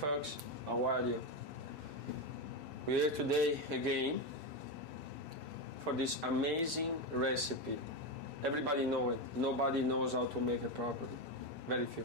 folks, how are you? We're here today again for this amazing recipe. Everybody knows it. Nobody knows how to make it properly. Very few.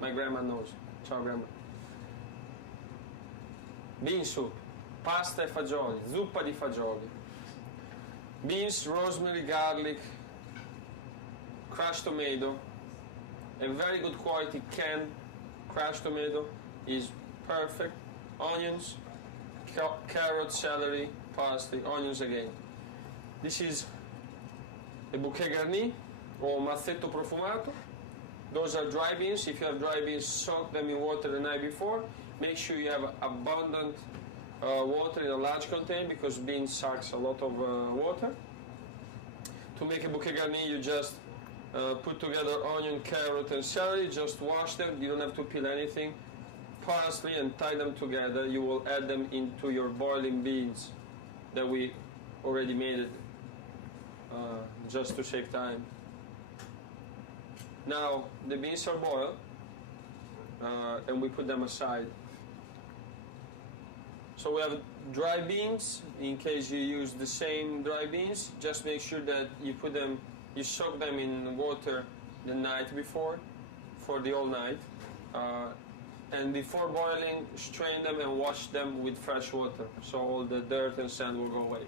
My grandma knows. Ciao grandma. Bean soup, pasta e fagioli, zuppa di fagioli. Beans, rosemary, garlic, crushed tomato, a very good quality canned crushed tomato is perfect. Onions, carrot, celery, parsley, onions again. This is a bouquet garni or mazzetto profumato. Those are dry beans. If you have dry beans, soak them in water the night before. Make sure you have abundant water in a large container because beans sucks a lot of water. To make a bouquet garni, you just put together onion, carrot, and celery. Just wash them. You don't have to peel anything. Parsley and tie them together. You will add them into your boiling beans that we already made it just to save time. Now the beans are boiled and we put them aside. So we have dry beans. In case you use the same dry beans, just make sure that you soak them in water the night before for the whole night. And before boiling, strain them and wash them with fresh water so all the dirt and sand will go away.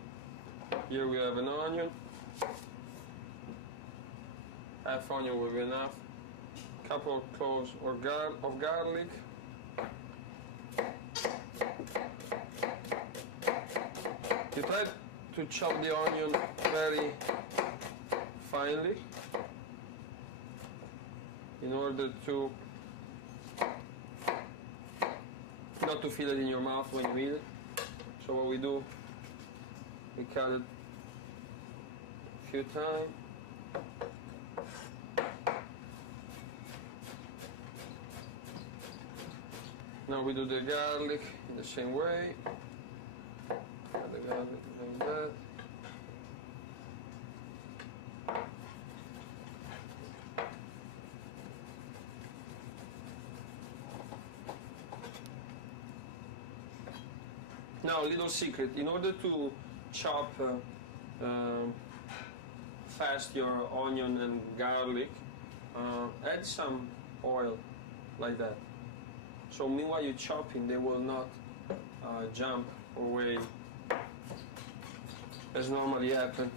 Here we have an onion. Half onion will be enough. Couple of cloves of garlic. You try to chop the onion very finely in order to not to feel it in your mouth when you eat it. So what we do, we cut it a few times. Now we do the garlic in the same way. Cut the garlic like that. Now, a little secret. In order to chop fast your onion and garlic, add some oil like that. So meanwhile you're chopping, they will not jump away as normally happens.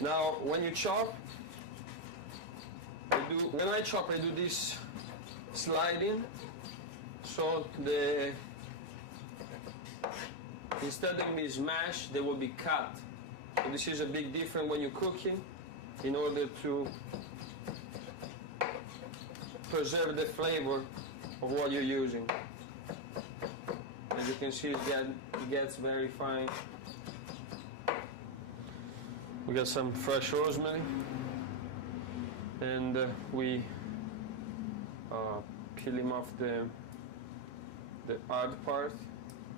Now, when you chop, when I chop, I do this sliding, so instead of being smashed, they will be cut. So this is a big difference when you're cooking, in order to preserve the flavor of what you're using. As you can see, it gets very fine. We got some fresh rosemary, and we peel him off the hard part.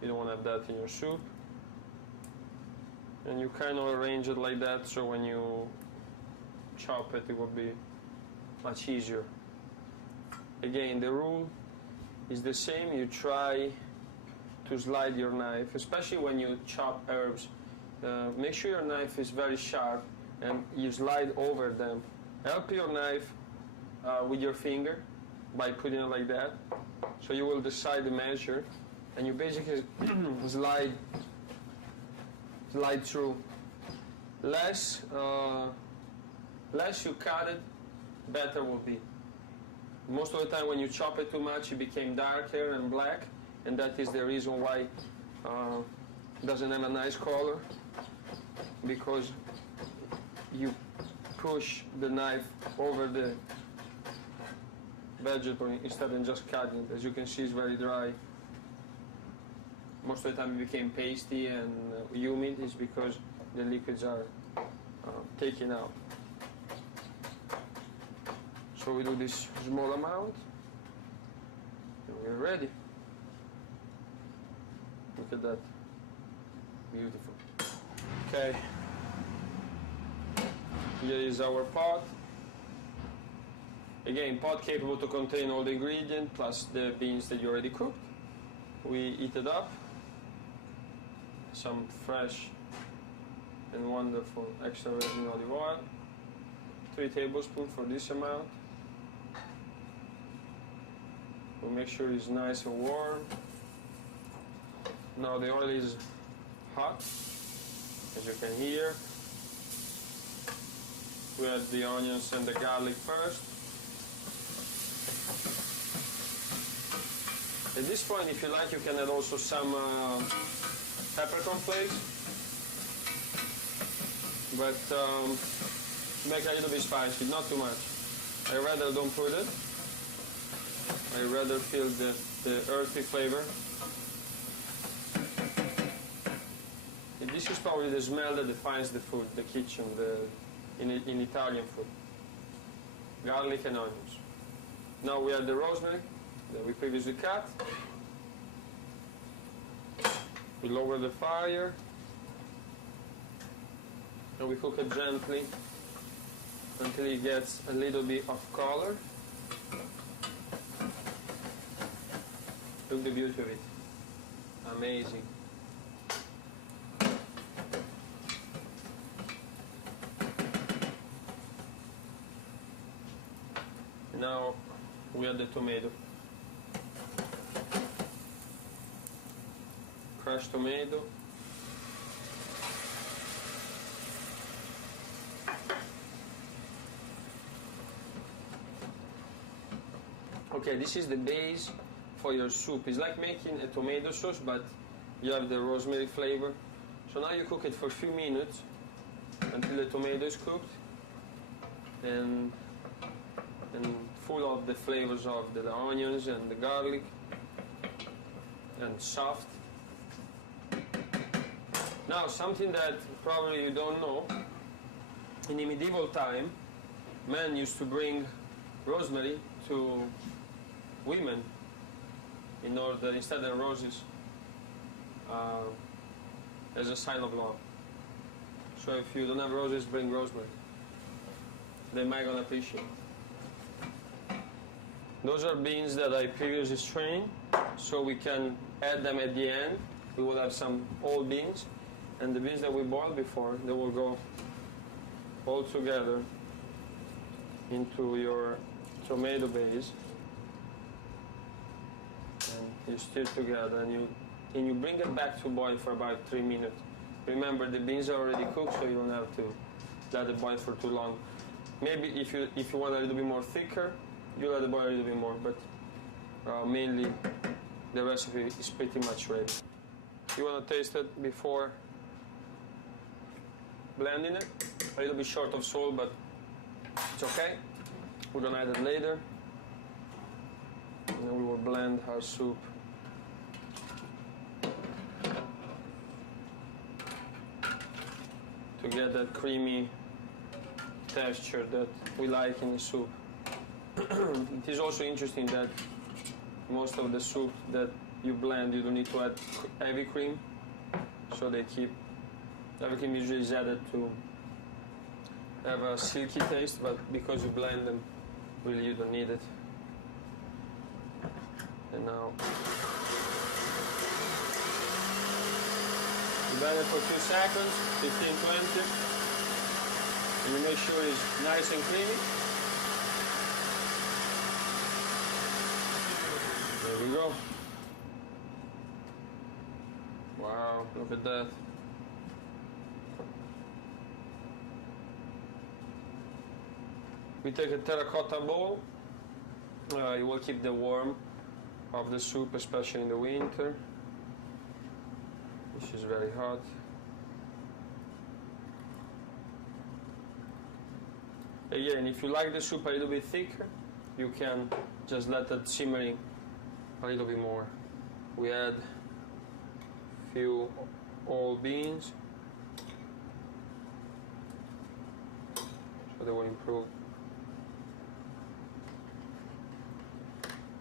You don't want to have that in your soup. And you kind of arrange it like that, so when you chop it, it will be much easier. Again, the rule is the same. You try to slide your knife, especially when you chop herbs. Make sure your knife is very sharp and you slide over them. Help your knife with your finger by putting it like that. So you will decide the measure and you basically slide through. Less you cut it, better will be. Most of the time when you chop it too much, it became darker and black, and that is the reason why it doesn't have a nice color, because you push the knife over the vegetable instead of just cutting it. As you can see, it's very dry. Most of the time it became pasty and humid is because the liquids are taken out. So we do this small amount and we're ready. Look at that. Beautiful. Okay. Here is our pot. Again, pot capable to contain all the ingredients plus the beans that you already cooked. We heat it up. Some fresh and wonderful extra virgin olive oil. 3 tablespoons for this amount. We'll make sure it's nice and warm. Now the oil is hot, as you can hear. We add the onions and the garlic first. At this point, if you like, you can add also some peppercorn flakes, but make it a little bit spicy, not too much. I rather don't put it. I rather feel the earthy flavor. And this is probably the smell that defines the food, the kitchen, in Italian food. Garlic and onions. Now we add the rosemary that we previously cut. We lower the fire and we cook it gently until it gets a little bit of color. Look the beauty of it. Amazing. Now we add the tomato. Crushed tomato. Okay, this is the base for your soup. It's like making a tomato sauce, but you have the rosemary flavor. So now you cook it for a few minutes until the tomato is cooked and full of the flavors of the onions and the garlic and soft. Now, something that probably you don't know, in the medieval time, men used to bring rosemary to women in order, instead of roses, as a sign of love. So if you don't have roses, bring rosemary. They might gonna appreciate it. Those are beans that I previously strained, so we can add them at the end. We will have some old beans, and the beans that we boiled before, they will go all together into your tomato base. And you stir together, and you bring it back to boil for about 3 minutes. Remember, the beans are already cooked, so you don't have to let it boil for too long. Maybe if you want a little bit more thicker, you let it boil a little bit more, but mainly the recipe is pretty much ready. You want to taste it before blending it. A little bit short of salt, but it's okay. We're gonna add it later. And then we will blend our soup. To get that creamy texture that we like in the soup. It is also interesting that most of the soup that you blend, you don't need to add heavy cream. So heavy cream usually is added to have a silky taste, but because you blend them, really you don't need it. And now you blend it for 2 seconds, 15, 20, and you make sure it's nice and creamy. There we go. Wow, look at that. We take a terracotta bowl. You will keep the warmth of the soup, especially in the winter. This is very hot. Again, if you like the soup a little bit thicker, you can just let it simmering a little bit more. We add a few old beans, so they will improve.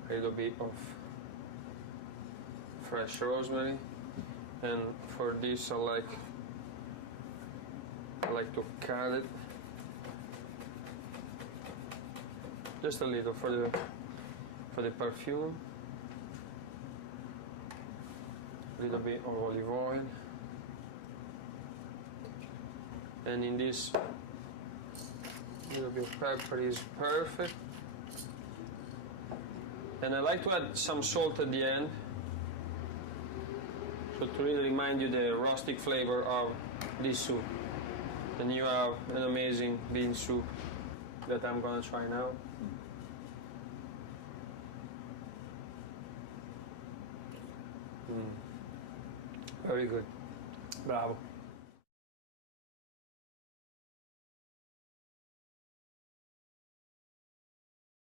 A little bit of fresh rosemary, and for this I like to cut it Just a little for the perfume. A little bit of olive oil. And in this, little bit of pepper is perfect. And I like to add some salt at the end, so to really remind you the rustic flavor of this soup. Then you have an amazing bean soup that I'm gonna try now. Very good. Bravo.